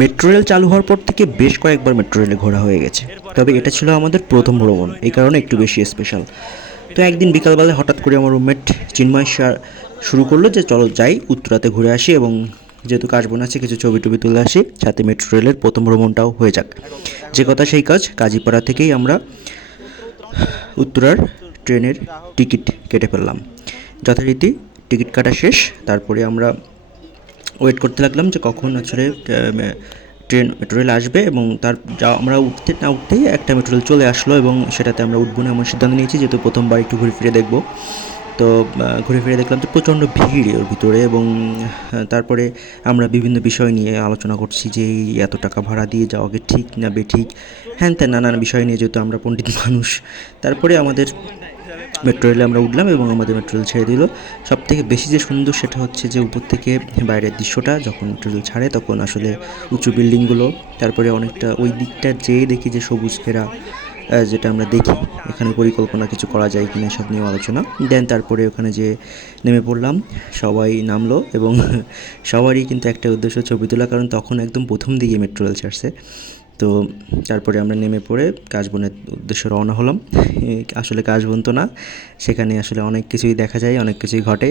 Metro rail চালু হওয়ার পর থেকে বেশ কয়েকবার মেট্রো রেলে ঘোরা হয়ে গেছে। তবে এটা ছিল আমাদের প্রথম ভ্রমণ, এই কারণে একটু বেশি স্পেশাল তো একদিন বিকালবেলায় হঠাৎ করে আমার রুমমেট চিন্ময় শুরু করল যে, চলো যাই উত্তরাতে ঘুরে আসি এবং যেহেতু কাজ বোন আছে, কিছু ছবি টবি তুলে আসি, সাথে মেট্রো রেলের প্রথম ভ্রমণটাও হয়ে যাক। যে কথা সেই কাজ, কাজীপাড়া থেকেই আমরা উত্তরার ট্রেনের টিকিট কেটে ফেললাম। যথারীতি টিকিট কাটা শেষ, তারপরে আমরা ওয়েট করতে লাগলাম যে কখন আসলে ট্রেন মেট্রো রেল আসবে এবং তার যা আমরা উঠতে না উঠতেই একটা মেট্রো রেল চলে আসলো এবং সেটাতে আমরা উঠবো না এমন সিদ্ধান্ত নিয়েছি, যেহেতু প্রথমবার একটু ঘুরে ফিরে দেখব। তো ঘুরে ফিরে দেখলাম যে প্রচণ্ড ভিড় ওর ভিতরে এবং তারপরে আমরা বিভিন্ন বিষয় নিয়ে আলোচনা করছি যে এই এত টাকা ভাড়া দিয়ে যাওয়াকে ঠিক না বেঠিক হ্যান ত্যান নানান বিষয় নিয়ে যেহেতু আমরা পণ্ডিত মানুষ। তারপরে আমাদের মেট্রো রেলে আমরা উঠলাম এবং আমাদের মেট্রো রেল ছেড়ে দিল। সব থেকে বেশি যে সুন্দর সেটা হচ্ছে যে উপর থেকে বাইরের দৃশ্যটা, যখন মেট্রো রেল ছাড়ে তখন আসলে উঁচু বিল্ডিংগুলো তারপরে অনেকটা ওই দিকটা যেয়ে দেখি যে সবুজ ঘেরা যেটা আমরা দেখি। এখানে পরিকল্পনা কিছু করা যায় কিনা সব নিয়ে আলোচনা। দেন তারপরে ওখানে যে নেমে পড়লাম, সবাই নামলো এবং সবারই কিন্তু একটা উদ্দেশ্য ছবি তোলা, কারণ তখন একদম প্রথম দিকে মেট্রো রেল ছাড়ছে। তো তারপরে আমরা নেমে পড়ে কাশবনের উদ্দেশ্যে রওনা হলাম। আসলে কাশবন তো না, সেখানে আসলে অনেক কিছুই দেখা যায়, অনেক কিছুই ঘটে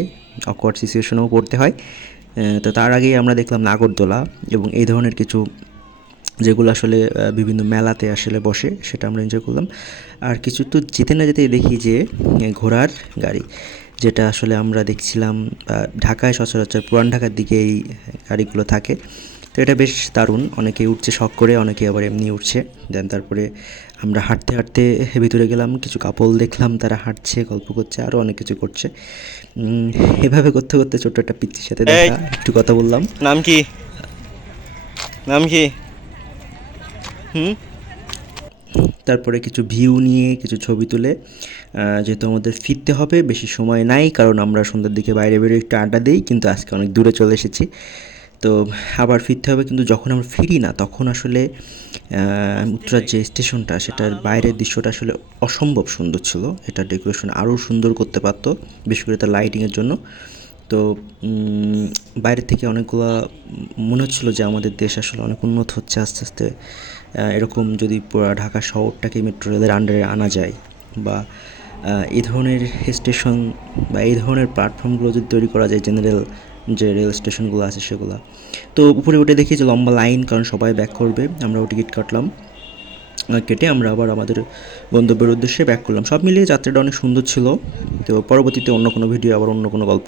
অকওয়ার্ড সিচুয়েশনেও পড়তে হয়। তো তার আগেই আমরা দেখলাম নাগরদোলা এবং এই ধরনের কিছু যেগুলো আসলে বিভিন্ন মেলাতে আসলে বসে, সেটা আমরা এনজয় করলাম। আর কিছু তো যেতে না যেতেই দেখি যে ঘোড়ার গাড়ি, যেটা আসলে আমরা দেখছিলাম ঢাকায় সচরাচর পুরান ঢাকার দিকে এই গাড়িগুলো থাকে। তো এটা বেশ দারুণ। অনেকে উঠছে শখ করে অনেকে আবার এমনি উঠছে। দেন তারপরে আমরা হাঁটতে হাঁটতে ভিতরে গেলাম কিছু কাপল দেখলাম তারা হাঁটছে গল্প করছে আরও অনেক কিছু করছে। এভাবে করতে করতে ছোট্ট একটা পিচ্ছির সাথে দেখা একটু কথা বললাম। নাম কি? নাম কি? হুম? তারপরে কিছু ভিউ নিয়ে কিছু ছবি তুলে যেহেতু আমাদের ফিরতে হবে বেশি সময় নাই কারণ আমরা সন্ধ্যার দিকে বাইরে বেরোয় একটু আড্ডা দিই কিন্তু আজকে অনেক দূরে চলে এসেছি। তো আবার ফিরতে হবে, কিন্তু যখন আমরা ফিরি না, তখন আসলে উত্তরার যে স্টেশনটা, সেটার বাইরের দৃশ্যটা আসলে অসম্ভব সুন্দর ছিল। এটা ডেকোরেশন আরও সুন্দর করতে পারতো, বিশেষ করে তার লাইটিংয়ের জন্য। তো বাইরে থেকে অনেকগুলো মনে হচ্ছিল যে আমাদের দেশ আসলে অনেক উন্নত হচ্ছে আস্তে আস্তে। এরকম যদি পুরো ঢাকা শহরটাকে মেট্রো রেলের আন্ডারে আনা যায় বা এই ধরনের স্টেশন বা এই ধরনের প্ল্যাটফর্মগুলো যদি তৈরি করা যায় জেনারেল যে রেল স্টেশনগুলো আছে সেগুলো। তো উপরে উঠে দেখি যে লম্বা লাইন কারণ সবাই ব্যাক করবে, আমরাও টিকিট কাটলাম। কেটে আমরা আবার আমাদের গন্তব্যের উদ্দেশ্যে ব্যাক করলাম। সব মিলিয়ে যাত্রাটা অনেক সুন্দর ছিল। তো পরবর্তীতে অন্য কোনো ভিডিও আবার অন্য কোনো গল্প।